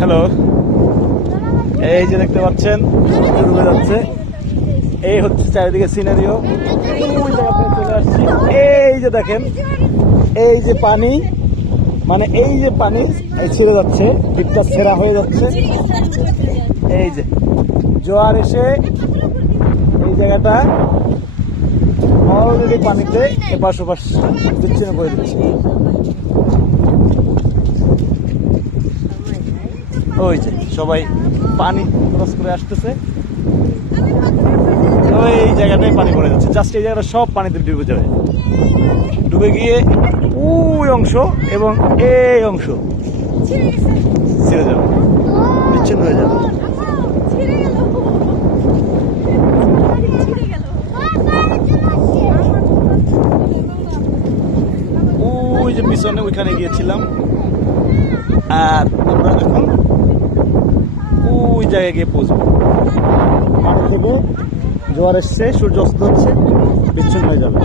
Hello, এই যে দেখতে পাচ্ছেন সূর্য ডুবে যাচ্ছে। এই হচ্ছে চারিদিকে সিনারিও। ওই জায়গাতে চলে আসছি। এই যে দেখেন, এই যে পানি, মানে এই যে পানি এই ছেড়ে যাচ্ছে, দিকটা ছেঁড়া হয়ে যাচ্ছে। এই যে জোয়ার এসে এই জায়গাটা অলরেডি পানিতে এপাশ ওপাশ বিচ্ছিন্ন করে দিচ্ছে। ওই যে সবাই পানি ক্রস করে আসতেছে। ওই জায়গাটায় পানি পড়ে যাচ্ছে, জাস্ট এই জায়গাটা সব পানিতে ডুবে যাবে। ডুবে গিয়ে ওই অংশ এবং এই অংশ ছেড়ে যাবে, বিচ্ছিন্ন হয়ে যাবে। ওই যে পিছনে ওইখানে গিয়েছিলাম, আর আমরা এখন ওই জায়গায় গিয়ে পৌঁছবো। পানি থেকে জোয়ার এসছে, সূর্য অস্ত হচ্ছে, বিচ্ছিন্ন হয়ে যাবে।